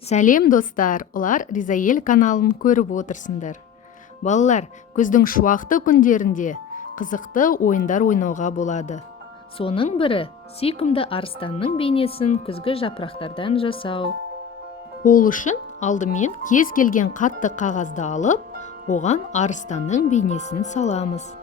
Сәлем достар, олар Ризаэль каналын көріп отырсыңдар. Балалар, күздің шуақты күндерінде қызықты ойындар ойнауға болады. Соның бірі сүйкімді арыстанның бейнесін күзгі жапырақтардан жасау. Ол үшін алдымен кез келген қатты қағазды алып, оған арыстанның бейнесін саламыз.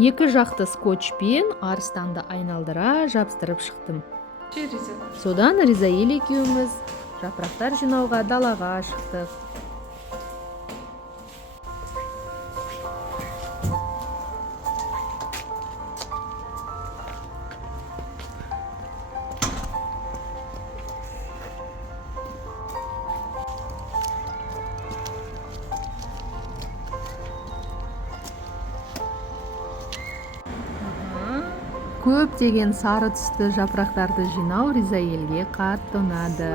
Екі жақты скотчпен арыстанды айналдыра жабыстырып шықтым. Содан Ризаэль екеуміз жапырақтар жинауға далаға шықтық. Көптеген сары түсті жапырақтарды жинау Ризаэльге қатты ұнады.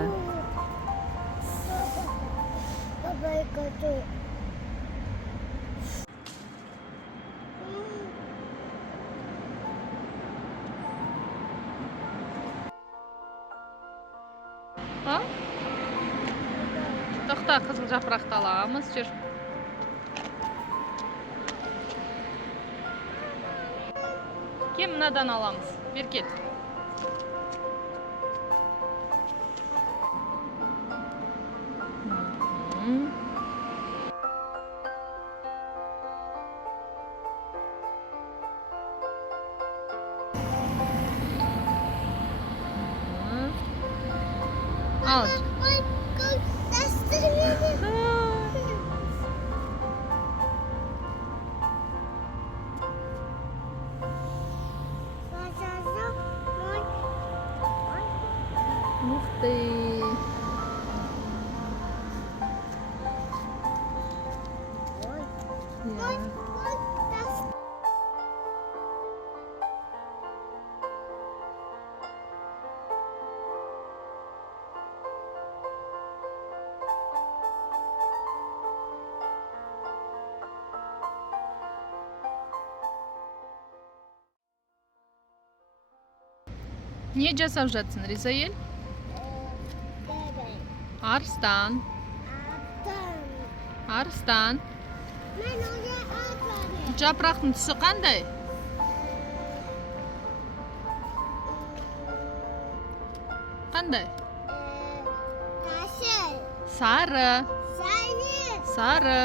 Тоқта, қызыл жапырақты аламыз, жүр. Кем мынадан аламыз? Бер кет. Ал. Ух ты! Не жасап жатсың, Ризаэль? Арыстан. Арыстан. Жапырақтың түсі қандай? Қандай? Сары. Сары.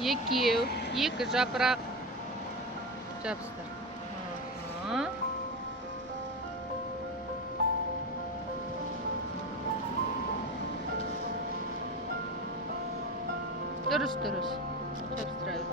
Екеу, екі жапырақ жабыстыр. Дұрыс. Жабыстырайық.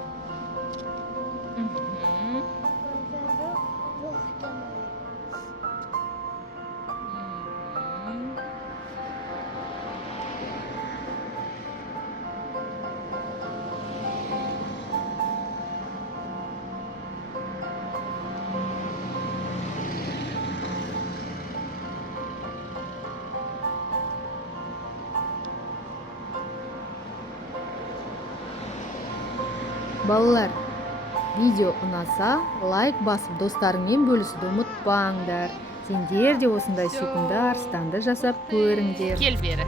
Балалар, видео ұнаса, лайк басып достарыңмен бөлісуді ұмытпаңдар. сендер де осындай сүйкімді арыстанды жасап көріңдер. Кел бері.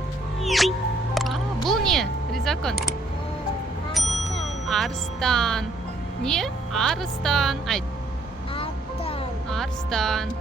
Бұл не, Ризакүн? Арыстан. Не? Арыстан. Айт. Арыстан.